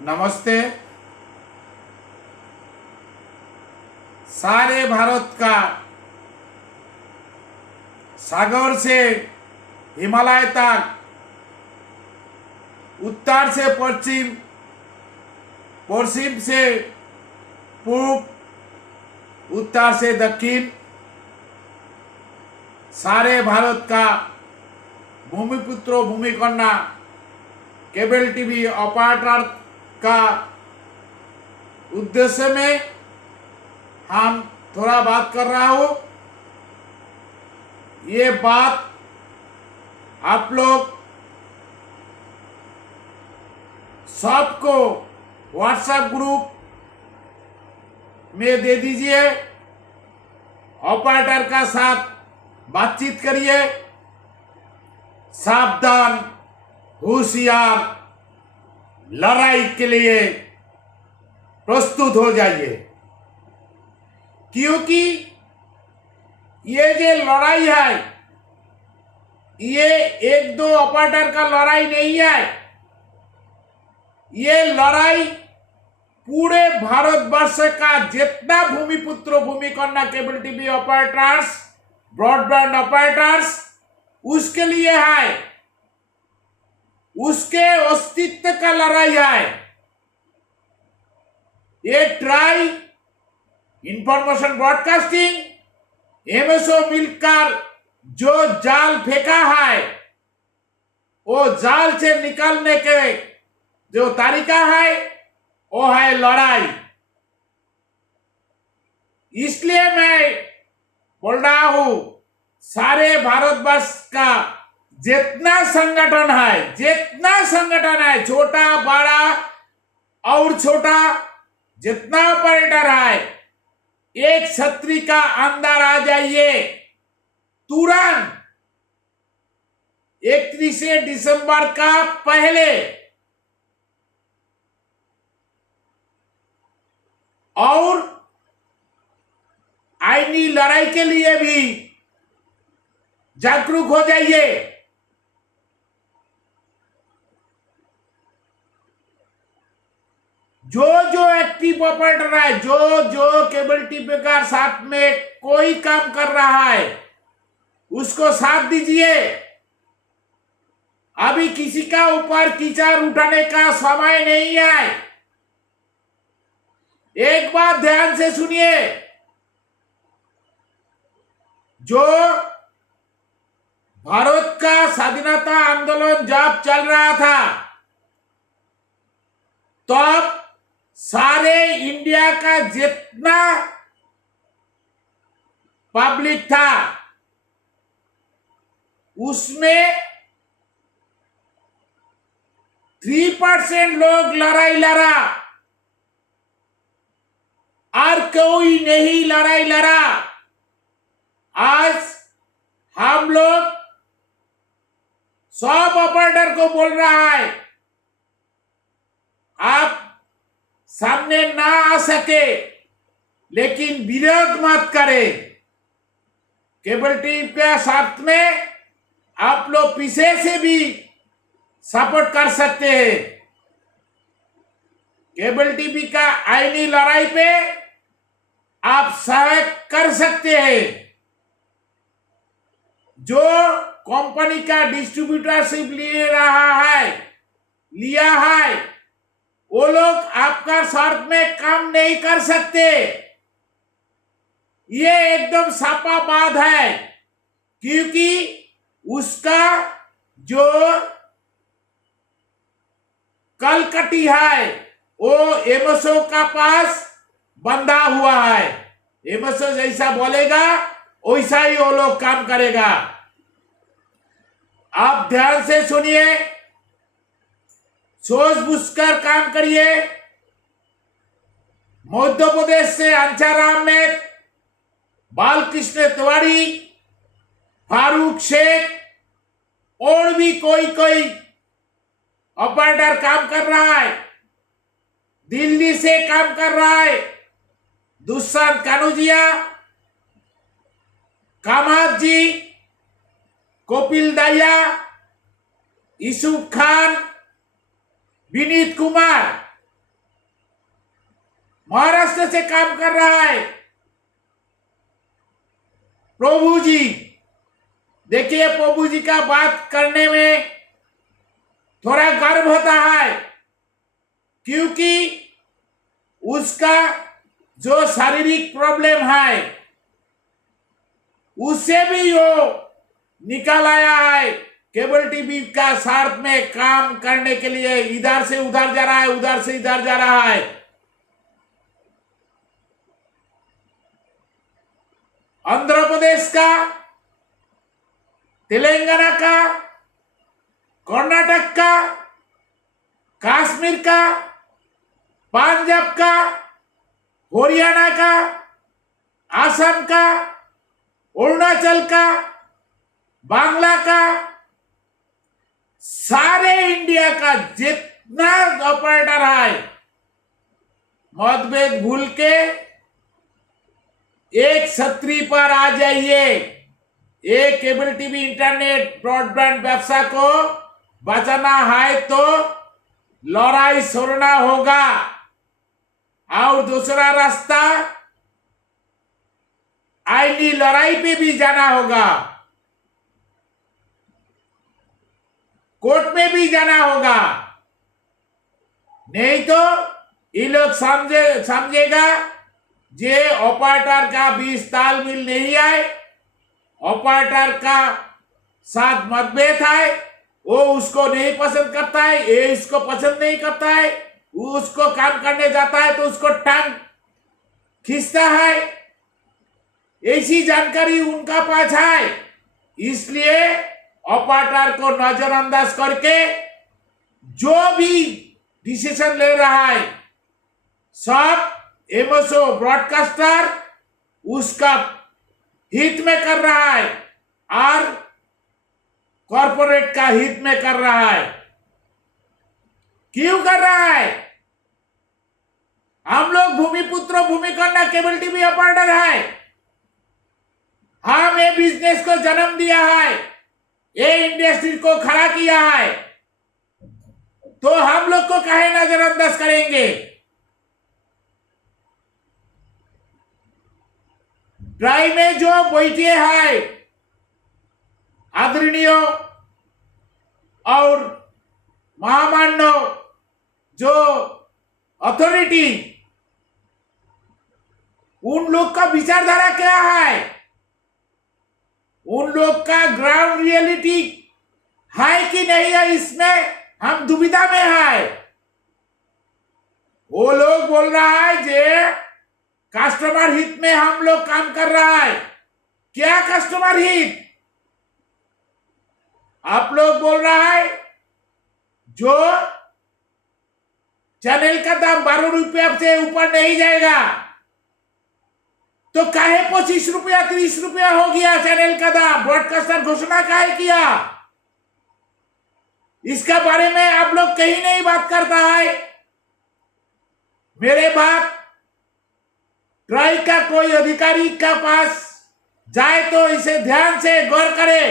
नमस्ते। सारे भारत का सागर से हिमालय तक, उत्तर से पश्चिम, पश्चिम से पूर्व, उत्तर से दक्षिण, सारे भारत का भूमिपुत्र भूमिकन्या केबल टीवी ऑपरेटर का उद्देश्य में हम थोड़ा बात कर रहा हूँ। ये बात आप लोग सबको व्हाट्सएप ग्रुप में दे दीजिए, ऑपरेटर का साथ बातचीत करिए। सावधान, होशियार, लड़ाई के लिए प्रस्तुत हो जाइए, क्योंकि ये जो लड़ाई है ये एक दो ऑपरेटर का लड़ाई नहीं है। ये लड़ाई पूरे भारतवर्ष का जितना भूमिपुत्र भूमिकन्या cable TV operators, broadband operators, उसके लिए है, उसके अस्तित्व का लड़ाई है। ये ट्राई इंफॉर्मेशन ब्रॉडकास्टिंग एमएसओ मिलकर जो जाल फेंका है, वो जाल से निकलने के जो तरीका है वो है लड़ाई। इसलिए मैं बोल रहा हूं, सारे भारतवर्ष का जितना संगठन है, छोटा बड़ा और छोटा, जितना ऑपरेटर है, एक छतरी का अंदर आ जाइए तुरंत। 31 दिसंबर का पहले और आईनी लड़ाई के लिए भी जागरूक हो जाइए। जो एक्टिव ऑपरेटर है, जो केबल टीवी का साथ में कोई काम कर रहा है, उसको साथ दीजिए। अभी किसी का ऊपर कीचड़ उठाने का समय नहीं है। एक बात ध्यान से सुनिए, जो भारत का स्वाधीनता आंदोलन जब चल रहा था, तब सारे इंडिया का जितना पब्लिक था, उसमें 3% लोग लड़ाई लड़ा और कोई नहीं लड़ाई लड़ा। आज हम लोग सब ऑपरेटर को बोल रहा है, आप सामने ना आ सके लेकिन विरोध मत करें। केबल टीवी के साथ में आप लोग पीछे से भी सपोर्ट कर सकते हैं। केबल टीवी का आईनी लड़ाई पे आप सहायता कर सकते हैं। जो कंपनी का डिस्ट्रीब्यूटरशिप लिया है, वो लोग आपका शर्त में काम नहीं कर सकते। ये एकदम साफा बात है, क्योंकि उसका जो कलकटी है वो एमएसओ का पास बंधा हुआ है। एमएसओ जैसा बोलेगा वैसा ही वो लोग काम करेगा। आप ध्यान से सुनिए, सोच बुझकर काम करिए। मध्य प्रदेश से अंचाराम में बालकृष्ण तिवारी, फारूक शेख और भी कोई ऑपरेटर काम कर रहा है। दिल्ली से काम कर रहा है दुष्यंत कानूजिया, कामत जी, कपिल दया, यूसुफ खान, विनीत कुमार, महाराष्ट्र से काम कर रहा है प्रभु जी। देखिए, प्रभु जी का बात करने में थोड़ा गर्व होता है, क्योंकि उसका जो शारीरिक प्रॉब्लम है उससे भी वो निकल आया है। केबल टीवी का साथ में काम करने के लिए इधर से उधर जा रहा है, उधर से इधर जा रहा है। आंध्र प्रदेश का, तेलंगाना का, कर्नाटक का, कश्मीर का, पंजाब का, हरियाणा का, असम का, अरुणाचल का, बांग्ला का, सारे इंडिया का जितना ऑपरेटर है, मतभेद भूल के एक छतरी पर आ जाइए। एक केबल टीवी, इंटरनेट, ब्रॉडबैंड व्यवसाय को बचाना है तो लड़ाई छोड़ना होगा, और दूसरा रास्ता आईनी लड़ाई पे भी जाना होगा, कोर्ट में भी जाना होगा। नहीं तो ये लोग समझेगा जे ऑपरेटर का बीच तालमेल नहीं आए, ऑपरेटर का साथ मतभेद है, वो उसको नहीं पसंद करता है, ये इसको पसंद नहीं करता है, उसको काम करने जाता है तो उसको टांग खींचता है। ऐसी जानकारी उनका पास है, इसलिए ऑपरेटर को नजरअंदाज करके जो भी डिसीजन ले रहा है सब एमएसओ ब्रॉडकास्टर उसका हित में कर रहा है और कॉर्पोरेट का हित में कर रहा है। क्यों कर रहा है? हम लोग भूमिपुत्र भूमिकन्या केबल टीवी ऑपरेटर है, हम ये बिजनेस को जन्म दिया है, ये इंडस्ट्री को खड़ा किया है, तो हम लोग को काहे नजरअंदाज करेंगे? ट्राई में जो बैठे हैं आदरणीय और महामान्य जो अथॉरिटी, उन लोग का विचारधारा क्या है, उन लोग का ग्राउंड रियलिटी है कि नहीं है, इसमें हम दुविधा में है। वो लोग बोल रहा है जे कस्टमर हित में हम लोग काम कर रहा है। क्या कस्टमर हित? आप लोग बोल रहा है जो चैनल का दाम 12 रुपया से ऊपर नहीं जाएगा, तो काहे 25 रुपया 30 रुपया हो गया चैनल का दाम? ब्रॉडकास्टर घोषणा काहे किया? इसका बारे में आप लोग कहीं नहीं बात करता है। मेरे बात ट्राई का कोई अधिकारी का पास जाए तो इसे ध्यान से गौर करे।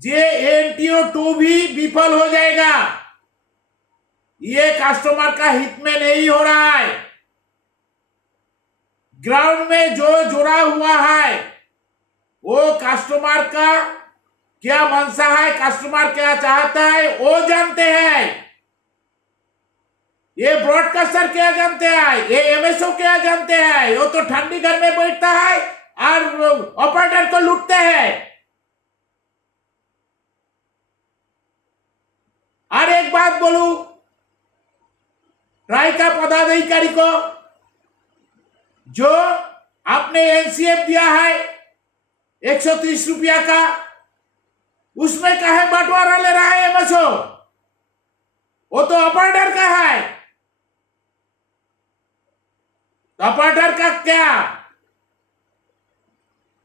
जे एनटीओ 2 भी विफल हो जाएगा, ये कस्टमर का हित में नहीं हो रहा है। ग्राउंड में जो जुड़ा हुआ है वो कस्टमर का क्या मंशा है, कस्टमर क्या चाहता है वो जानते हैं। ये ब्रॉडकास्टर क्या जानते हैं, ये एमएसओ क्या जानते हैं? वो तो ठंडी घर में बैठता है और ऑपरेटर को लूटते हैं। और एक बात बोलूं ट्राई का पदाधिकारी को, जो आपने एनसीएफ दिया है 130 रुपया का, उसमें काहे बंटवारा ले रहा है एमएसओ? वो तो ऑपरेटर का है। ऑपरेटर का क्या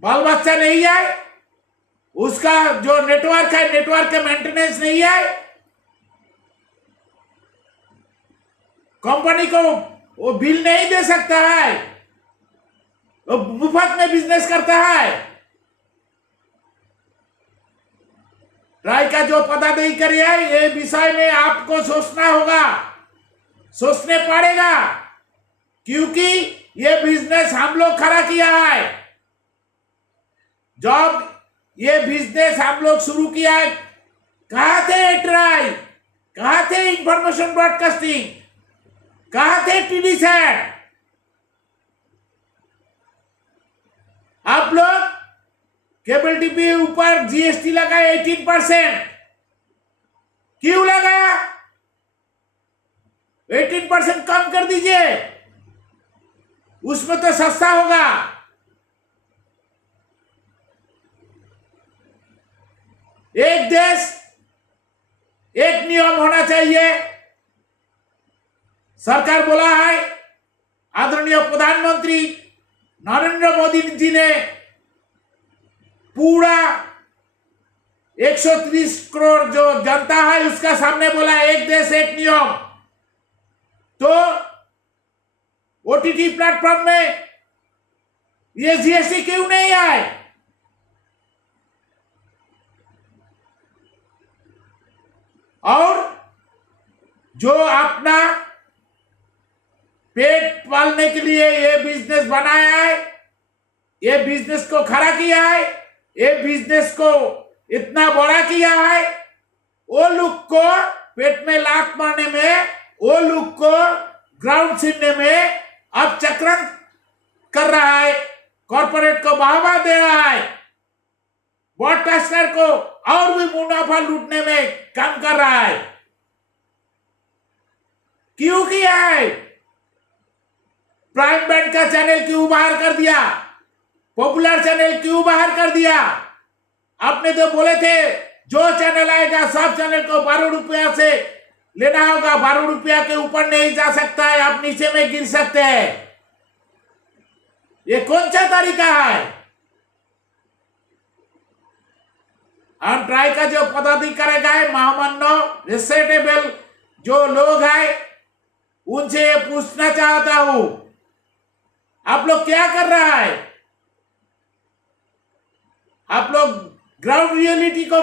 बाल बच्चा नहीं है? उसका जो नेटवर्क है, नेटवर्क का मेंटेनेंस नहीं है? कंपनी को वो बिल नहीं दे सकता है? वो मुफ्त में बिजनेस करता है। ट्राई का जो पदाधिकारी है, ये विषय में आपको सोचना होगा। सोचने पड़ेगा, क्योंकि ये बिजनेस हम लोग खड़ा किया है। जब ये बिजनेस हम लोग शुरू किया, कहाँ थे ट्राई, कहाँ थे इंफॉर्मेशन ब्रॉडकास्टिंग, कहाँ थे टीडी सेट? आप लोग केबल टीवी ऊपर जीएसटी लगाया 18%। क्यों लगाया? 18% कम कर दीजिए, उसमें तो सस्ता होगा। एक देश एक नियम होना चाहिए, सरकार बोला है। आदरणीय प्रधानमंत्री नरेंद्र मोदी जी ने पूरा 130 करोड़ जो जनता है उसका सामने बोला एक देश एक नियम। तो ओटीटी प्लेटफॉर्म में ये जीएसटी क्यों नहीं आए? और जो अपना पेट पालने के लिए ये बिजनेस बनाया है, ये बिजनेस को खड़ा किया है, ये बिजनेस को इतना बड़ा किया है, वो लोग को पेट में लात मारने में, वो लोग को ग्राउंड छीनने में अब चक्रण कर रहा है, कॉर्पोरेट को बढ़ावा दे रहा है, ब्रॉडकास्टर को और भी मुनाफा लूटने में काम कर रहा है। क्यों किया है? प्राइम बैंड का चैनल क्यों बाहर कर दिया? पॉपुलर चैनल क्यों बाहर कर दिया? आपने तो बोले थे जो चैनल आएगा सब चैनल को 12 रुपया से लेना होगा, 12 रुपया के ऊपर नहीं जा सकता है, आप नीचे में गिर सकते हैं। ये कौन सा तरीका है? हम ट्राई का जो पदाधिकारी है, महामान्य रिस्पेक्टेबल जो लोग हैं, उनसे पूछना चाहता हूं, आप लोग क्या कर रहा है? आप लोग ग्राउंड रियलिटी को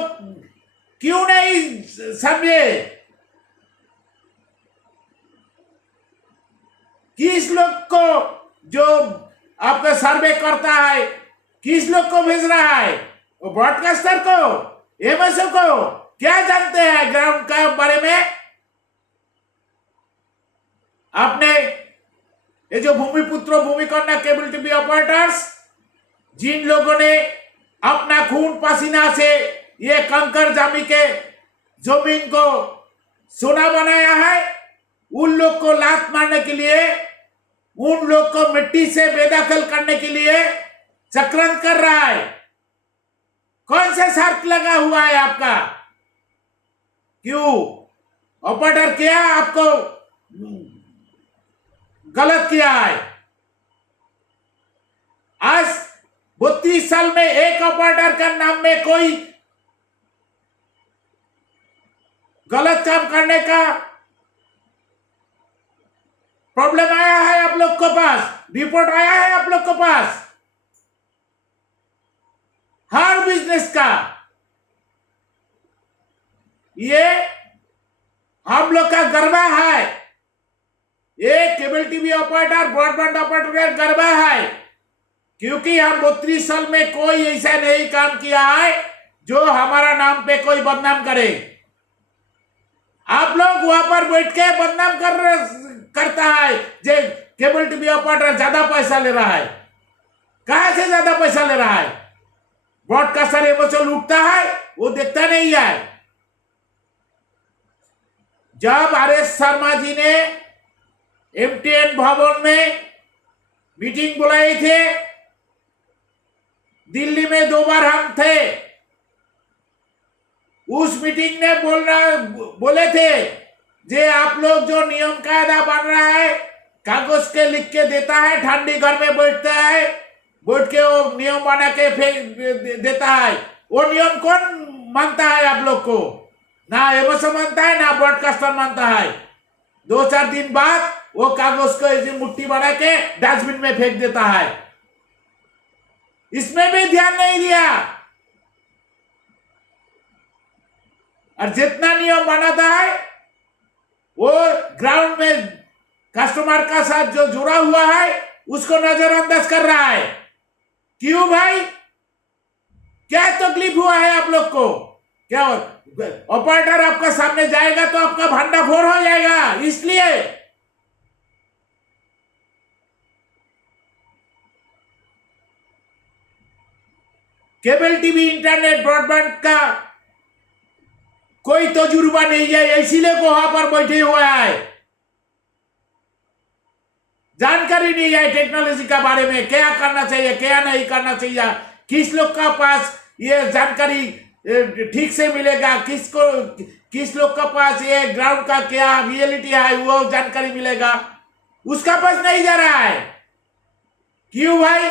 क्यों नहीं समझे? किस लोग को जो आपका सर्वे करता है, किस लोग को भेज रहा है? वो ब्रॉडकास्टर को, एमएसओ को? क्या जानते हैं ग्राउंड का बारे में? आपने ये जो भूमिपुत्र भूमिकन्या केबल टीवी ऑपरेटर्स, जिन लोगों ने अपना खून पसीना से ये कंकर जामी के जमीन को सोना बनाया है, उन लोग को लात मारने के लिए, उन लोग को मिट्टी से बेदखल करने के लिए चक्रांत कर रहा है। कौन सा शर्त लगा हुआ है आपका? क्यों ऑपरेटर क्या आपको गलत किया है? आज 32 साल में एक ऑपरेटर का नाम में कोई गलत काम करने का प्रॉब्लम आया है आप लोग के पास? रिपोर्ट आया है आप लोग के पास? हर बिजनेस का ये हम लोग का गर्व है। ये cable TV operator, broadband operator का गर्व है, क्योंकि हम 32 साल में कोई ऐसा नहीं काम किया है जो हमारा नाम पे कोई बदनाम करे। आप लोग वहां पर बैठ के बदनाम करता है जे केबल टीवी ऑपरेटर ज्यादा पैसा ले रहा है। कहां से ज्यादा पैसा ले रहा है? ब्रॉडकास्टर एमएसओ लूटता है, वो देखता नहीं है। जब आर.एस. शर्मा जी ने एमटीएन भवन में मीटिंग बुलाई थे, दिल्ली में 2 बार हम थे, उस मीटिंग ने बोले थे जे आप लोग जो नियम कायदा बन रहा है, कागज के लिख के देता है, ठंडी घर में बैठता है, बैठ के वो नियम बना के फेंक देता है। वो नियम कौन मानता है आप लोग को? ना एमएसओ मानता है, ना ब्रॉडकास्टर मानता है। 2-4 दिन बाद वो कागज को ऐसी मुट्ठी बना के डस्टबिन में फेंक देता है। इसमें भी ध्यान नहीं दिया। और जितना नियम बनाता है वो ग्राउंड में कस्टमर का साथ जो जुड़ा हुआ है उसको नजरअंदाज कर रहा है। क्यों भाई, क्या तकलीफ हुआ है आप लोग को? क्या ऑपरेटर आपका सामने जाएगा तो आपका भंडाफोड़ हो जाएगा, इसलिए केबल टीवी इंटरनेट ब्रॉडबैंड का कोई तजुर्बा नहीं है, इसीलिए को वहां पर बैठे हुआ है। जानकारी नहीं है टेक्नोलॉजी के बारे में, क्या करना चाहिए क्या नहीं करना चाहिए, किस लोग का पास ये जानकारी ठीक से मिलेगा, किस लोग का पास ये ग्राउंड का क्या रियलिटी है वो जानकारी मिलेगा, उसका पास नहीं जा रहा है। क्यों भाई?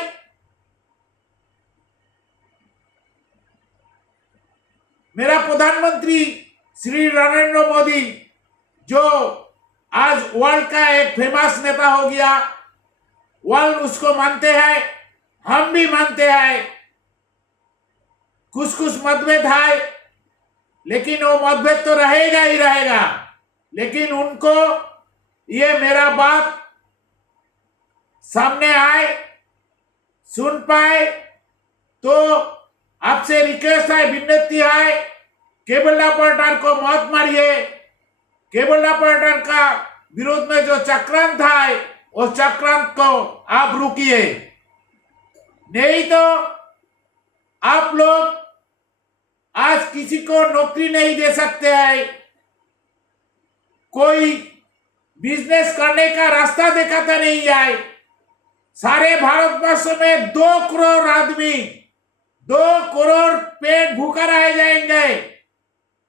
मेरा प्रधानमंत्री श्री नरेंद्र मोदी जो आज वर्ल्ड का एक फेमस नेता हो गया, वर्ल्ड उसको मानते हैं, हम भी मानते हैं। कुछ कुछ मतभेद है, लेकिन वो मतभेद तो रहेगा ही रहेगा, लेकिन उनको ये मेरा बात सामने आए, सुन पाए, तो आपसे रिक्वेस्ट है, विनती है, केबल ऑपरेटर को मत मारिए। केबल ऑपरेटर का विरोध में जो चक्रांत है उस चक्रांत को आप रुकिए, नहीं तो आप लोग आज किसी को नौकरी नहीं दे सकते हैं, कोई बिजनेस करने का रास्ता दिखाता नहीं है। सारे भारतवर्ष में 2 करोड़ आदमी, 2 करोड़ पेट भूखा रह जाएंगे,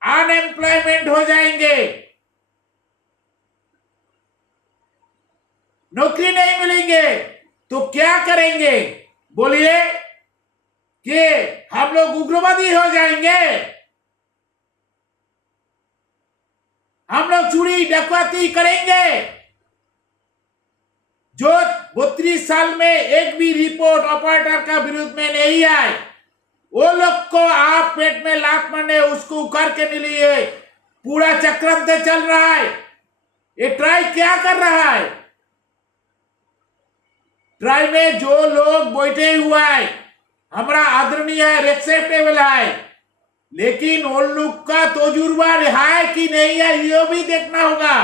अनएम्प्लॉयमेंट हो जाएंगे, नौकरी नहीं मिलेंगे, तो क्या करेंगे? बोलिए कि हम लोग उग्रवादी हो जाएंगे, हम लोग चोरी डकैती करेंगे। जो 32 साल में एक भी रिपोर्ट ऑपरेटर का विरुद्ध में नहीं आए, वो लोग को आप पेट में लात मारने उसको उखाड़ के नहीं लिए, पूरा चक्रांत चल रहा है। ये ट्राई क्या कर रहा है? ट्राई में जो लोग बैठे हुआ है हमारा आदरणीय है, एक्सेप्टेबल है, लेकिन उन लोग का तजुर्बा है कि नहीं है ये भी देखना होगा।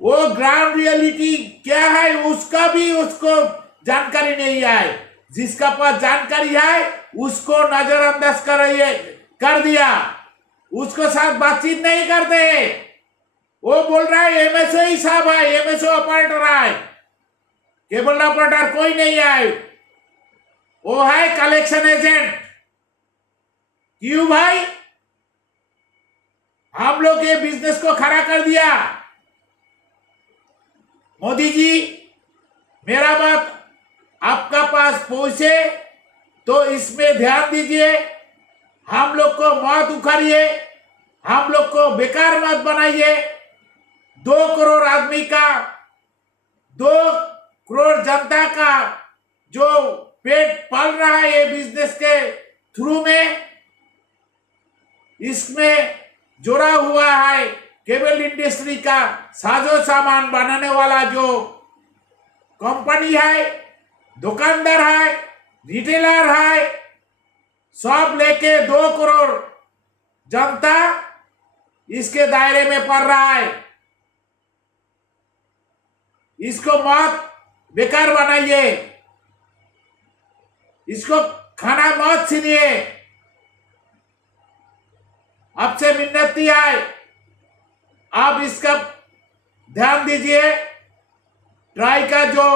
वो ग्राउंड रियलिटी क्या है उसका भी उसको जानकारी नहीं है। जिसका पास जानकारी है उसको नजरअंदाज कर दिया, उसको साथ बातचीत नहीं करते। वो बोल रहा है एमएसओ ही साहब है, एमएसओ ऑपरेटर है, केबल ऑपरेटर कोई नहीं है, वो है कलेक्शन एजेंट। क्यों भाई? हम लोग ये बिजनेस को खड़ा कर दिया। मोदी जी, मेरा बात आपका पास पहुंचे तो इसमें ध्यान दीजिए, हम लोग को मत उखाड़िए, हम लोग को बेकार मत बनाइए। 2 करोड़ आदमी का, 2 करोड़ जनता का जो पेट पाल रहा है ये बिजनेस के थ्रू में, इसमें जुड़ा हुआ है केबल इंडस्ट्री का साजो सामान बनाने वाला जो कंपनी है, दुकानदार है, रिटेलर है, सब लेके 2 करोड़ जनता इसके दायरे में पड़ रहा है। इसको मत बेकार बनाइए, इसको खाना मत छीनिए। आपसे विनती है, आप इसका ध्यान दीजिए। ट्राई का जो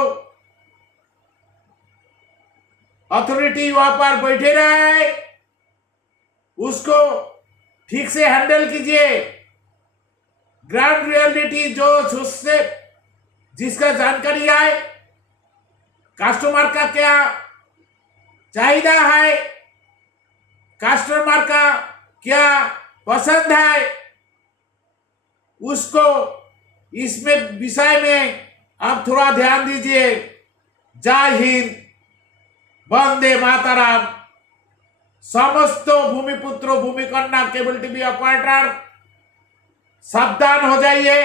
अथॉरिटी वहां पर बैठे रहा है उसको ठीक से हैंडल कीजिए। ग्राउंड रियलिटी जो उससे जिसका जानकारी है, कस्टमर का क्या चाहिए है, कस्टमर का क्या पसंद है, उसको इसमें विषय में आप थोड़ा ध्यान दीजिए। जय हिंद, वंदे मातरम। समस्त भूमिपुत्र भूमिकन्या केबल टीवी ऑपरेटर सावधान हो जाइए।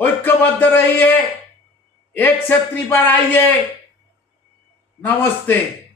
ऐक्यबद्ध रहिए, एक छतरी पर आइए। नमस्ते।